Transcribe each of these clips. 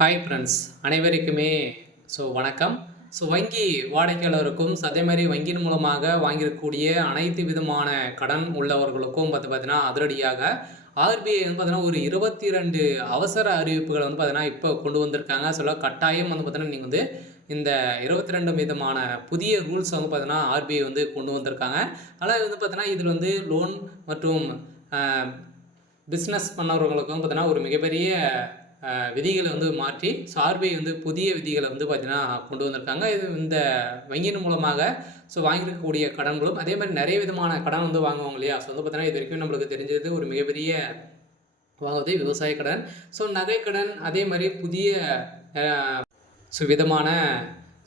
Hi friends அனைவருக்குமே வணக்கம். வங்கி வாடிக்கையாளருக்கும் அதே மாதிரி வங்கியின் மூலமாக வாங்கியிருக்கக்கூடிய அனைத்து விதமான கடன் உள்ளவர்களுக்கும் பார்த்தீங்கன்னா அதிரடியாக ஆர்பிஐ வந்து பார்த்தீங்கன்னா ஒரு 22 அவசர அறிவிப்புகள் வந்து பார்த்தீங்கன்னா இப்போ கொண்டு வந்திருக்காங்க. கட்டாயம் வந்து பார்த்தீங்கன்னா நீங்கள் வந்து இந்த 22 விதமான புதிய ரூல்ஸ் வந்து பார்த்தீங்கன்னா ஆர்பிஐ வந்து கொண்டு வந்திருக்காங்க. ஆனால் வந்து பார்த்தீங்கன்னா இதில் வந்து லோன் மற்றும் பிஸ்னஸ் பண்ணவர்களுக்கும் பார்த்தீங்கன்னா ஒரு மிகப்பெரிய விதிகளை வந்து மாற்றி ஆர்பிஐ வந்து புதிய விதிகளை வந்து பார்த்தீங்கன்னா கொண்டு வந்திருக்காங்க. இது இந்த வங்கியின் மூலமாக வாங்கியிருக்கக்கூடிய கடன்களும் அதே மாதிரி நிறைய விதமான கடன் வந்து வாங்குவாங்க இல்லையா? வந்து பார்த்தீங்கன்னா இது வரைக்கும் நம்மளுக்கு தெரிஞ்சது ஒரு மிகப்பெரிய வாங்குவது விவசாய கடன், நகை கடன், அதே மாதிரி புதிய விதமான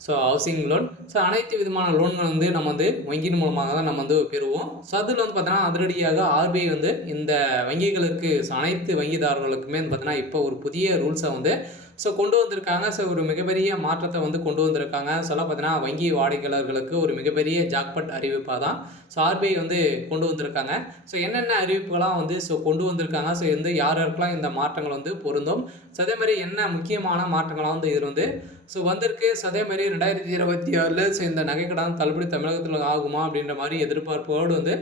ஹவுசிங் லோன், அனைத்து விதமான லோன்கள் வந்து நம்ம வந்து வங்கியின் மூலமாக தான் நம்ம வந்து பெறுவோம். அதில் வந்து பார்த்தீங்கன்னா அதிரடியாக ஆர்பிஐ வந்து இந்த வங்கிகளுக்கு அனைத்து வங்கிதாரர்களுக்குமே வந்து பார்த்தீங்கன்னா இப்போ ஒரு புதிய ரூல்ஸை வந்து கொண்டு வந்திருக்காங்க. ஒரு மிகப்பெரிய மாற்றத்தை வந்து கொண்டு வந்திருக்காங்க. பார்த்தீங்கன்னா வங்கி வாடிக்கையாளர்களுக்கு ஒரு மிகப்பெரிய ஜாக்பாட் அறிவிப்பாக தான் ஆர்பிஐ வந்து கொண்டு வந்திருக்காங்க. என்னென்ன அறிவிப்புகளாம் வந்து கொண்டு வந்திருக்காங்க, வந்து யார் யாருக்கெல்லாம் இந்த மாற்றங்கள் வந்து பொருந்தும், அதே மாதிரி என்ன முக்கியமான மாற்றங்களாக வந்து இது வந்து வந்திருக்கு. அதே மாதிரி 2026 இந்த நகைக்கடன் தள்ளுபடி தமிழகத்தில் ஆகுமா அப்படின்ற மாதிரி எதிர்பார்ப்போடு வந்து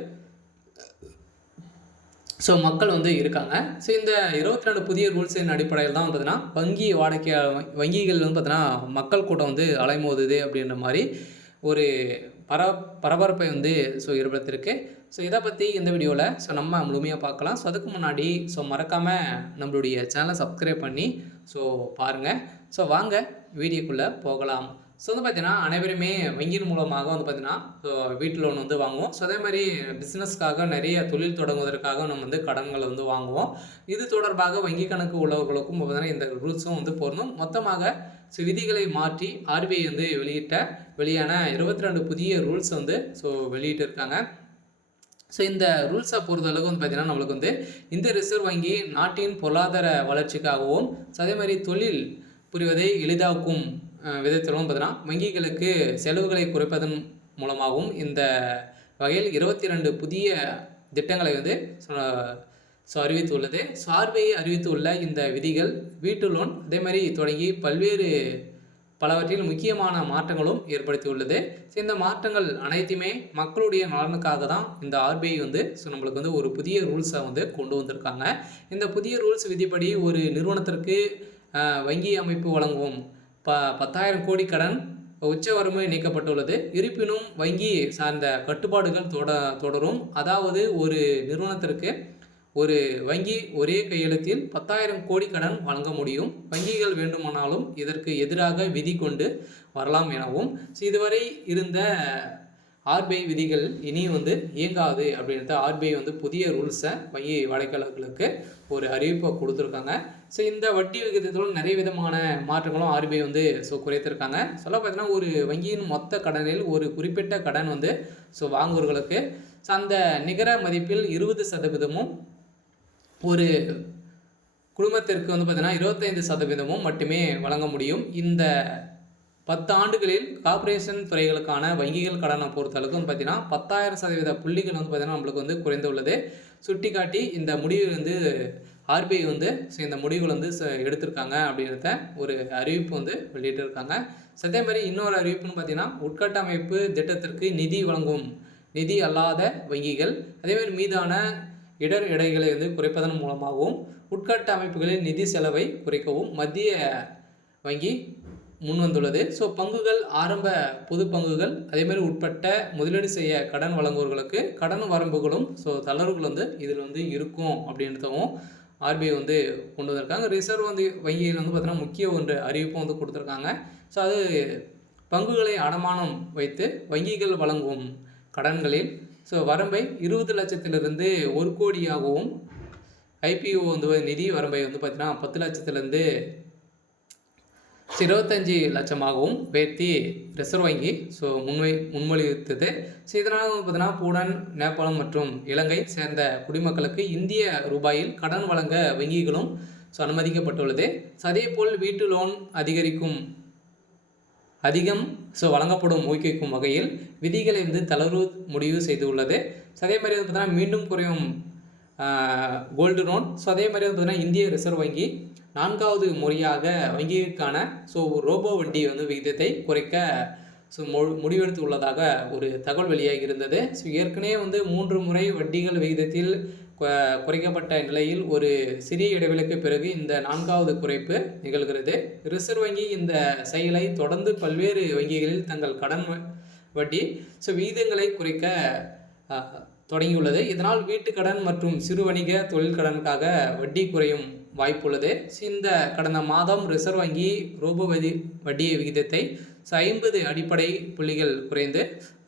மக்கள் வந்து இருக்காங்க. இந்த 22 புதிய ரூல்ஸின் அடிப்படையில் தான் பார்த்தீங்கன்னா வங்கி வங்கிகள் வந்து பார்த்தீங்கன்னா மக்கள் கூட்டம் வந்து அலைமோதுது அப்படின்ற மாதிரி ஒரு பரபரப்பை வந்து ஏற்படுத்தியிருக்கு. இதை பற்றி இந்த வீடியோவில் நம்ம முழுமையாக பார்க்கலாம். அதுக்கு முன்னாடி மறக்காமல் நம்மளுடைய சேனலை சப்ஸ்கிரைப் பண்ணி பாருங்கள். வாங்க வீடியோக்குள்ளே போகலாம். வந்து பார்த்தீங்கன்னா அனைவருமே வங்கியின் மூலமாக வந்து பார்த்தீங்கன்னா வீட்டு லோன் வந்து வாங்குவோம். அதே மாதிரி பிஸ்னஸ்க்காக நிறைய தொழில் தொடங்குவதற்காக நம்ம வந்து கடன்களை வந்து வாங்குவோம். இது தொடர்பாக வங்கி கணக்கு உள்ளவர்களுக்கும் பார்த்தீங்கன்னா இந்த ரூல்ஸும் வந்து பொருந்தும். மொத்தமாக விதிகளை மாற்றி ஆர்பிஐ வந்து வெளியான 22 புதிய ரூல்ஸ் வந்து வெளியிட்டிருக்காங்க. இந்த ரூல்ஸை பொறுத்தளவுக்கு வந்து பார்த்தீங்கன்னா நம்மளுக்கு வந்து இந்த ரிசர்வ் வங்கி நாட்டின் பொருளாதார வளர்ச்சிக்காகவும் அதே மாதிரி தொழில் புரிவதை எளிதாக்கும் விதத்திலும் பார்த்தீங்கன்னா வங்கிகளுக்கு செலவுகளை குறைப்பதன் மூலமாகவும் இந்த வகையில் 22 புதிய திட்டங்களை வந்து அறிவித்துள்ளது. ஆர்பிஐ அறிவித்துள்ள இந்த விதிகள் வீட்டு லோன் அதே மாதிரி தொடங்கி பலவற்றில் முக்கியமான மாற்றங்களும் ஏற்படுத்தியுள்ளது. இந்த மாற்றங்கள் அனைத்துமே மக்களுடைய நலனுக்காக தான் இந்த ஆர்பிஐ வந்து நம்மளுக்கு வந்து ஒரு புதிய ரூல்ஸை வந்து கொண்டு வந்திருக்காங்க. இந்த புதிய ரூல்ஸ் விதிப்படி ஒரு நிறுவனத்திற்கு வங்கி அமைப்பு வழங்கும் 10,000 கோடி கடன் உச்ச வரம்பு நீக்கப்பட்டுள்ளது. இருப்பினும் வங்கி சார்ந்த கட்டுப்பாடுகள் தொடரும். அதாவது ஒரு நிறுவனத்திற்கு ஒரு வங்கி ஒரே கையெழுத்தில் 10,000 கோடி கடன் வழங்க முடியும். வங்கிகள் வேண்டுமானாலும் இதற்கு எதிராக விதி கொண்டு வரலாம் எனவும் இதுவரை இருந்த ஆர்பிஐ விதிகள் இனி வந்து இயங்காது அப்படின்ட்டு ஆர்பிஐ வந்து புதிய ரூல்ஸை வங்கி வாடிக்கையாளர்களுக்கு ஒரு அறிவிப்பை கொடுத்துருக்காங்க. இந்த வட்டி விகிதத்திலும் நிறைய விதமான மாற்றங்களும் ஆர்பிஐ வந்து குறைத்திருக்காங்க. பார்த்தீங்கன்னா ஒரு வங்கியின் மொத்த கடனில் ஒரு குறிப்பிட்ட கடன் வந்து வாங்குவர்களுக்கு அந்த நிகர மதிப்பில் 20% ஒரு குடும்பத்திற்கு வந்து பார்த்தீங்கன்னா 25% மட்டுமே வழங்க முடியும். இந்த 10 ஆண்டுகளில் கார்ப்பரேஷன் துறைகளுக்கான வங்கிகள் கடனை பொறுத்தளவுக்கு வந்து பார்த்தீங்கன்னா 10,000% புள்ளிகள் வந்து பார்த்தீங்கன்னா நம்மளுக்கு வந்து குறைந்துள்ளது சுட்டிக்காட்டி இந்த முடிவு வந்து ஆர்பிஐ வந்து இந்த முடிவுகள் வந்து எடுத்திருக்காங்க அப்படின்றத ஒரு அறிவிப்பு வந்து வெளியிட்டிருக்காங்க. அதே மாதிரி இன்னொரு அறிவிப்புன்னு பார்த்தீங்கன்னா உட்கட்டமைப்பு திட்டத்திற்கு நிதி வழங்கும் நிதி அல்லாத வங்கிகள் அதேமாதிரி மீதான இடைகளை வந்து குறைப்பதன் மூலமாகவும் உட்கட்ட அமைப்புகளில் நிதி செலவை குறைக்கவும் மத்திய வங்கி முன்வந்துள்ளது. பங்குகள் ஆரம்ப பொது பங்குகள் அதேமாதிரி உட்பட்ட முதலீடு செய்ய கடன் வழங்குவர்களுக்கு கடன் வரம்புகளும் தளர்வுகள் வந்து இதில் வந்து இருக்கும் அப்படின்றதும் ஆர்பிஐ வந்து கொண்டு வந்திருக்காங்க. ரிசர்வ் வங்கியில் வந்து பார்த்தீங்கன்னா முக்கிய ஒன்று அறிவிப்பும் வந்து கொடுத்துருக்காங்க. அது பங்குகளை அடமானம் வைத்து வங்கிகள் வழங்கும் கடன்களில் வரம்பை 20 லட்சத்திலிருந்து 1 கோடியாகவும் ஐபிஓ வந்து நிதி வரம்பை வந்து பார்த்தீங்கன்னா 10 லட்சத்திலிருந்து 25 லட்சமாகவும் உயர்த்தி ரிசர்வ் வங்கி முன்மொழிவித்தது. இதனால் பார்த்தீங்கன்னா பூடான், நேபாளம் மற்றும் இலங்கை சேர்ந்த குடிமக்களுக்கு இந்திய ரூபாயில் கடன் வழங்க வங்கிகளும் அனுமதிக்கப்பட்டுள்ளது. அதேபோல் வீட்டு லோன் அதிகம் வழங்கப்படும் ஊக்குவிக்கும் வகையில் விதிகளை வந்து தளர்வு முடிவு செய்துள்ளது. அதே மாதிரி வந்து பார்த்தீங்கன்னா மீண்டும் குறையும் கோல்டு லோன். அதே மாதிரி வந்து பார்த்தீங்கன்னா இந்திய ரிசர்வ் வங்கி 4வது முறையாக வங்கிக்கான ரோபோ வட்டி வந்து விகிதத்தை குறைக்க முடிவெடுத்து உள்ளதாக ஒரு தகவல் வெளியாகி இருந்தது. ஏற்கனவே வந்து 3 முறை வட்டிகள் விகிதத்தில் குறைக்கப்பட்ட நிலையில் ஒரு சிறிய இடைவெளிக்கு பிறகு இந்த 4வது குறைப்பு நிகழ்கிறது. ரிசர்வ் வங்கி இந்த செயலை தொடர்ந்து பல்வேறு வங்கிகளில் தங்கள் கடன் வட்டி விகிதங்களை குறைக்க தொடங்கியுள்ளது. இதனால் வீட்டுக்கடன் மற்றும் சிறு வணிக தொழில் கடனுக்காக வட்டி குறையும் வாய்ப்புள்ளது. இந்த கடந்த மாதம் ரிசர்வ் வங்கி ரோபோ வட்டி விகிதத்தை 50 அடிப்படை புள்ளிகள் குறைந்து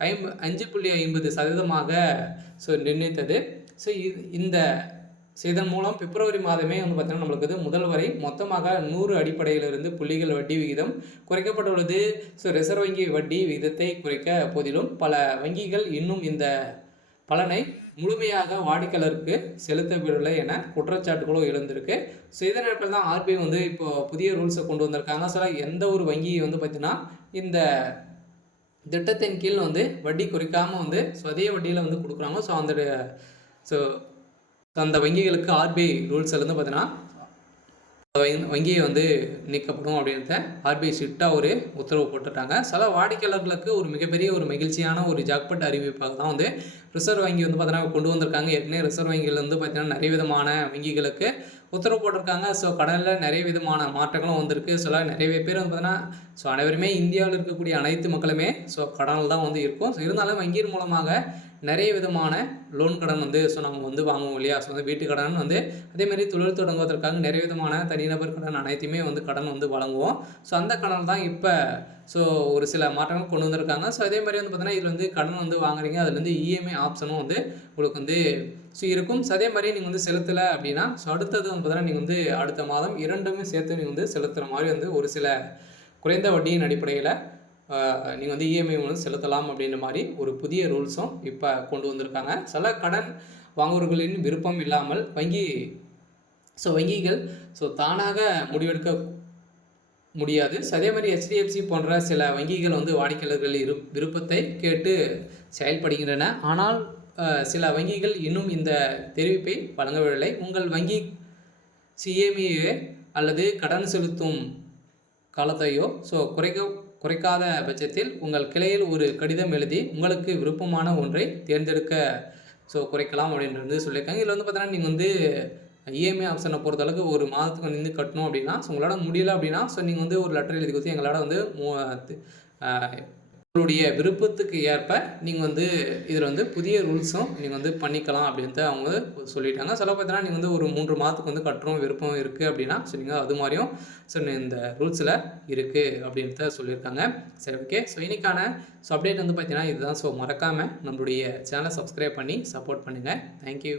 5.50% நிர்ணயித்தது. இந்த இதன் மூலம் பிப்ரவரி மாதமே வந்து பார்த்தீங்கன்னா நம்மளுக்கு முதல் வரை மொத்தமாக 100 அடிப்படையிலிருந்து புள்ளிகள் வட்டி விகிதம் குறைக்கப்பட்டுள்ளது. ரிசர்வ் வங்கி வட்டி விகிதத்தை குறைக்க போதிலும் பல வங்கிகள் இன்னும் இந்த பலனை முழுமையாக வாடிக்கையாளருக்கு செலுத்தவில்லை என குற்றச்சாட்டுகளும் எழுந்திருக்கு. இதன் நேரத்தில் தான் ஆர்பிஐ வந்து இப்போ புதிய ரூல்ஸை கொண்டு வந்திருக்காங்க. எந்த ஒரு வங்கி வந்து பார்த்தீங்கன்னா இந்த திட்டத்தின் கீழ் வந்து வட்டி குறைக்காமல் வந்து அதே வட்டியில் வந்து கொடுக்குறாங்க. அந்த வங்கிகளுக்கு ஆர்பிஐ ரூல்ஸ் வந்து பார்த்தீங்கன்னா வங்கியை வந்து நீக்கப்படும் அப்படின்றத ஆர்பிஐ ஸ்ட்ரிக்டாக ஒரு உத்தரவு போட்டுட்டாங்க. சில வாடிக்கையாளர்களுக்கு ஒரு மிகப்பெரிய ஒரு மகிழ்ச்சியான ஒரு ஜாக்பாட் அறிவிப்பாக தான் வந்து ரிசர்வ் வங்கி வந்து பார்த்தீங்கன்னா கொண்டு வந்திருக்காங்க. ஏற்கனவே ரிசர்வ் வங்கியில் வந்து பார்த்தீங்கன்னா நிறைய விதமான வங்கிகளுக்கு உத்தரவு போட்டிருக்காங்க. கடனில் நிறைய விதமான மாற்றங்களும் வந்திருக்கு. நிறைய பேர் வந்து பார்த்தீங்கன்னா அனைவருமே இந்தியாவில் இருக்கக்கூடிய அனைத்து மக்களுமே கடனில் தான் வந்து இருக்கும். இருந்தாலும் வங்கியின் மூலமாக நிறைய விதமான லோன் கடன் வந்து நாங்கள் வந்து வாங்குவோம் இல்லையா. வீட்டு கடன் வந்து அதேமாதிரி தொழில் தொடங்குவதற்காக நிறைய விதமான தனிநபர் கடன் அனைத்துமே வந்து கடன் வந்து வழங்குவோம். அந்த கடன் தான் இப்போ ஒரு சில மாற்றங்கள் கொண்டு வந்திருக்காங்க. அதே மாதிரி வந்து பார்த்தீங்கன்னா இதில் வந்து கடன் வந்து வாங்குறீங்க, அதில் வந்து இஎம்ஐ ஆப்ஷனும் வந்து உங்களுக்கு வந்து இருக்கும். அதே மாதிரி நீங்கள் வந்து செலுத்தலை அப்படின்னா அடுத்தது வந்து பார்த்தீங்கன்னா நீங்கள் வந்து அடுத்த மாதம் 2மே சேர்த்து நீங்கள் வந்து செலுத்துகிற மாதிரி வந்து ஒரு சில குறைந்த வட்டியின் அடிப்படையில் நீங்கள் வந்து இஎம்ஐ வந்து செலுத்தலாம் அப்படின்ற மாதிரி ஒரு புதிய ரூல்ஸும் இப்போ கொண்டு வந்திருக்காங்க. சில கடன் வாங்குவர்களின் விருப்பம் இல்லாமல் வங்கிகள் தானாக முடிவெடுக்க முடியாது. அதே மாதிரி HDFC போன்ற சில வங்கிகள் வந்து வாடிக்கையாளர்கள் விருப்பத்தை கேட்டு செயல்படுகின்றன. ஆனால் சில வங்கிகள் இன்னும் இந்த தெரிவிப்பை வழங்கவில்லை. உங்கள் வங்கி இஎம்ஐ அல்லது கடன் செலுத்தும் காலத்தையோ குறைக்காத பட்சத்தில் உங்கள் கிளையில் ஒரு கடிதம் எழுதி உங்களுக்கு விருப்பமான ஒன்றை தேர்ந்தெடுக்க குறைக்கலாம் அப்படின்றது சொல்லியிருக்காங்க. இதில் வந்து பார்த்தீங்கன்னா நீங்கள் வந்து இஎம்ஐ ஆப்ஷனை பொறுத்தளவுக்கு ஒரு மாதத்துக்கு வந்து கட்டணும் அப்படின்னா உங்களால் முடியலை அப்படின்னா நீங்கள் வந்து ஒரு லெட்டர் எழுதி கொடுத்து எங்களால் வந்து உங்களுடைய விருப்பத்துக்கு ஏற்ப நீங்கள் வந்து இதில் வந்து புதிய ரூல்ஸும் நீங்கள் வந்து பண்ணிக்கலாம் அப்படின்ட்டு அவங்க சொல்லிட்டாங்க. பார்த்தீங்கன்னா நீங்கள் வந்து ஒரு 3 மாதத்துக்கு வந்து கட்டுறோம் விருப்பம் இருக்குது அப்படின்னா நீங்கள் அது மாதிரியும் இந்த ரூல்ஸில் இருக்குது அப்படின்ட்டு சொல்லியிருக்காங்க. சரி, ஓகே. இன்னைக்கான அப்டேட் வந்து பார்த்தீங்கன்னா இதுதான். மறக்காமல் நம்மளுடைய சேனலை சப்ஸ்கிரைப் பண்ணி சப்போர்ட் பண்ணுங்கள். தேங்க்யூ.